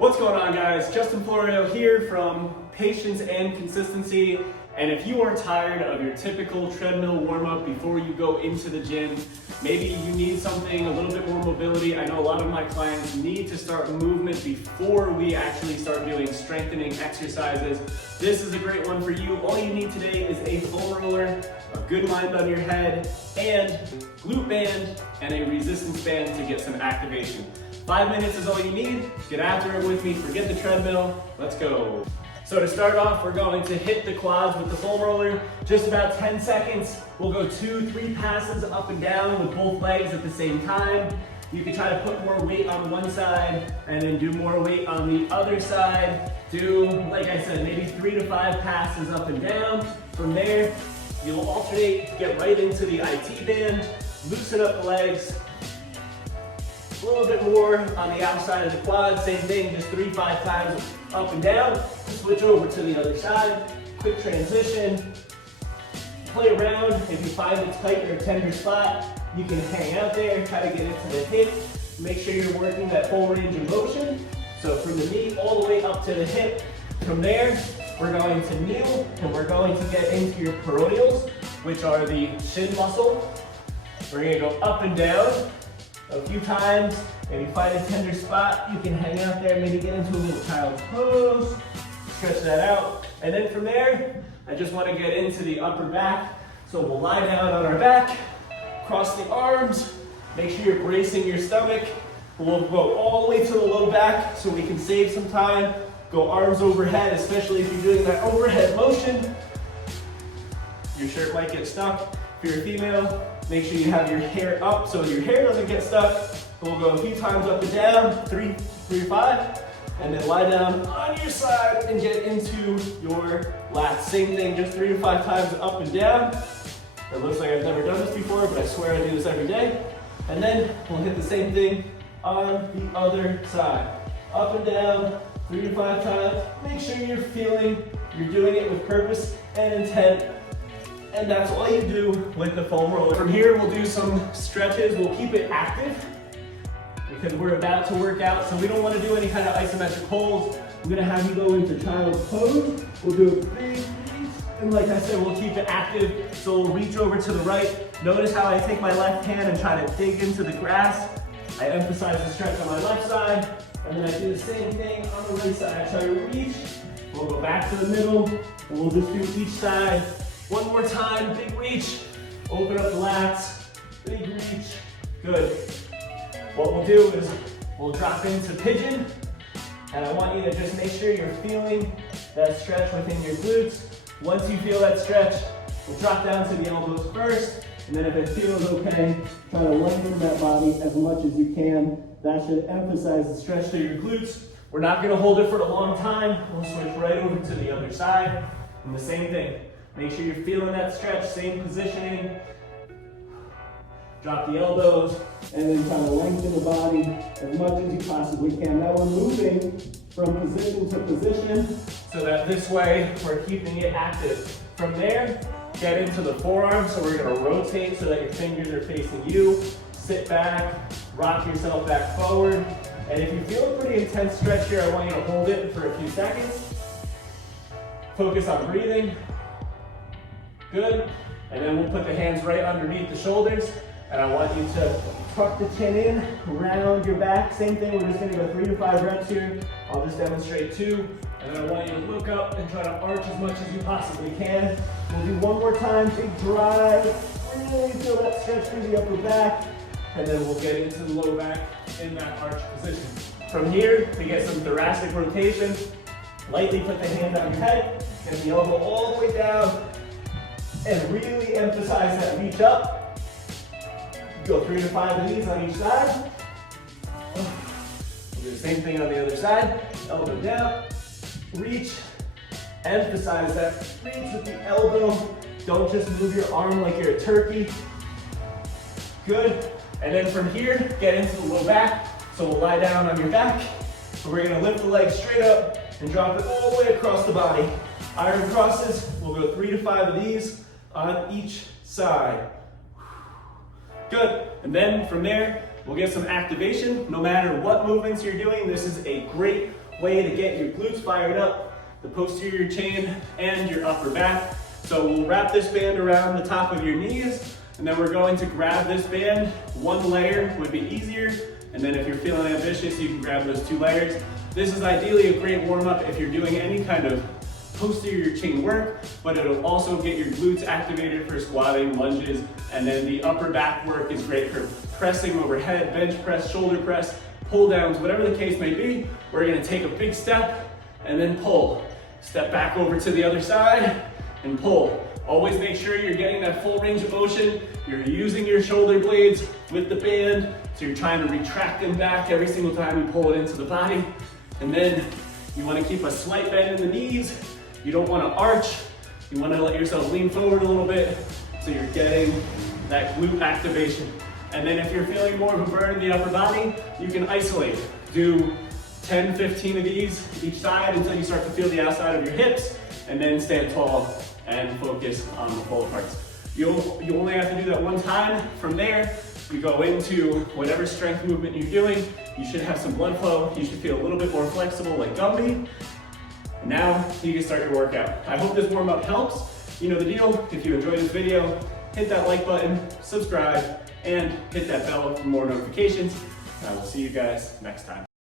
What's going on, guys? Justin Florio here from Patience and Consistency. And if you are tired of your typical treadmill warm-up before you go into the gym, maybe you need something, a little bit more mobility. I know a lot of my clients need to start movement before we actually start doing strengthening exercises. This is a great one for you. All you need today is a foam roller, a good mind on your head, and glute band and a resistance band to get some activation. 5 minutes is all you need. Get after it with me. Forget the treadmill. Let's go. So to start off, we're going to hit the quads with the foam roller. Just about 10 seconds. We'll go 2-3 passes up and down with both legs at the same time. You can try to put more weight on one side and then do more weight on the other side. Do, like I said, maybe 3 to 5 passes up and down. From there, you'll alternate, get right into the IT band, loosen up the legs. A little bit more on the outside of the quad, same thing, just 3-5 times up and down. Switch over to the other side, quick transition. Play around. If you find it's tight or a tender spot, you can hang out there, try to get into the hip. Make sure you're working that full range of motion. So from the knee all the way up to the hip. From there, we're going to kneel and we're going to get into your peroneals, which are the shin muscle. We're gonna go up and down a few times. If you find a tender spot, you can hang out there, maybe get into a little child's pose, stretch that out. And then from there, I just want to get into the upper back. So we'll lie down on our back, cross the arms, make sure you're bracing your stomach. We'll go all the way to the low back so we can save some time. Go arms overhead, especially if you're doing that overhead motion. Your shirt might get stuck. If you're a female, make sure you have your hair up so your hair doesn't get stuck. We'll go a few times up and down, 3 to 5, and then lie down on your side and get into your lats. Same thing, just 3 to 5 times up and down. It looks like I've never done this before, but I swear I do this every day. And then we'll hit the same thing on the other side. Up and down, 3 to 5 times. Make sure you're feeling you're doing it with purpose and intent. And that's all you do with the foam roller. From here, we'll do some stretches. We'll keep it active because we're about to work out, so we don't want to do any kind of isometric holds. I'm gonna have you go into child's pose. We'll do a big reach, and like I said, we'll keep it active. So we'll reach over to the right. Notice how I take my left hand and try to dig into the grass. I emphasize the stretch on my left side, and then I do the same thing on the right side. I try to reach. We'll go back to the middle, and we'll just do each side. One more time, big reach. Open up the lats, big reach. Good. What we'll do is we'll drop into pigeon, and I want you to just make sure you're feeling that stretch within your glutes. Once you feel that stretch, we'll drop down to the elbows first, and then if it feels okay, try to lengthen that body as much as you can. That should emphasize the stretch to your glutes. We're not gonna hold it for a long time. We'll switch right over to the other side, and the same thing. Make sure you're feeling that stretch, same positioning. Drop the elbows, and then try to lengthen the body as much as you possibly can. Now we're moving from position to position so that this way we're keeping it active. From there, get into the forearm. So we're gonna rotate so that your fingers are facing you. Sit back, rock yourself back forward. And if you feel a pretty intense stretch here, I want you to hold it for a few seconds. Focus on breathing. Good. And then we'll put the hands right underneath the shoulders. And I want you to tuck the chin in, round your back. Same thing, we're just gonna go 3 to 5 reps here. I'll just demonstrate 2. And then I want you to look up and try to arch as much as you possibly can. We'll do one more time, big drive. Really feel that stretch through the upper back. And then we'll get into the low back in that arch position. From here, we get some thoracic rotation. Lightly put the hand on your head, get the elbow all the way down, and really emphasize that reach up. Go 3 to 5 of these on each side. We'll do the same thing on the other side. Elbow down, reach, emphasize that reach with the elbow. Don't just move your arm like you're a turkey. Good. And then from here, get into the low back. So we'll lie down on your back. So we're gonna lift the legs straight up and drop it all the way across the body. Iron crosses, we'll go 3 to 5 of these on each side. Good. And then from there, we'll get some activation. No matter what movements you're doing, this is a great way to get your glutes fired up, the posterior chain and your upper back. So we'll wrap this band around the top of your knees, and then we're going to grab this band. One layer would be easier, and then if you're feeling ambitious, you can grab those 2 layers. This is ideally a great warm-up if you're doing any kind of posterior chain work, but it'll also get your glutes activated for squatting, lunges, and then the upper back work is great for pressing overhead, bench press, shoulder press, pull downs, whatever the case may be. We're gonna take a big step and then pull. Step back over to the other side and pull. Always make sure you're getting that full range of motion. You're using your shoulder blades with the band, so you're trying to retract them back every single time you pull it into the body. And then you wanna keep a slight bend in the knees. You don't wanna arch. You wanna let yourself lean forward a little bit, so you're getting that glute activation. And then if you're feeling more of a burn in the upper body, you can isolate. Do 10, 15 of these each side until you start to feel the outside of your hips, and then stand tall and focus on the pull parts. You only have to do that one time. From there, you go into whatever strength movement you're doing. You should have some blood flow. You should feel a little bit more flexible like Gumby. Now you can start your workout. I hope this warm-up helps. You know the deal. If you enjoyed this video, hit that like button, subscribe, and hit that bell for more notifications. I will see you guys next time.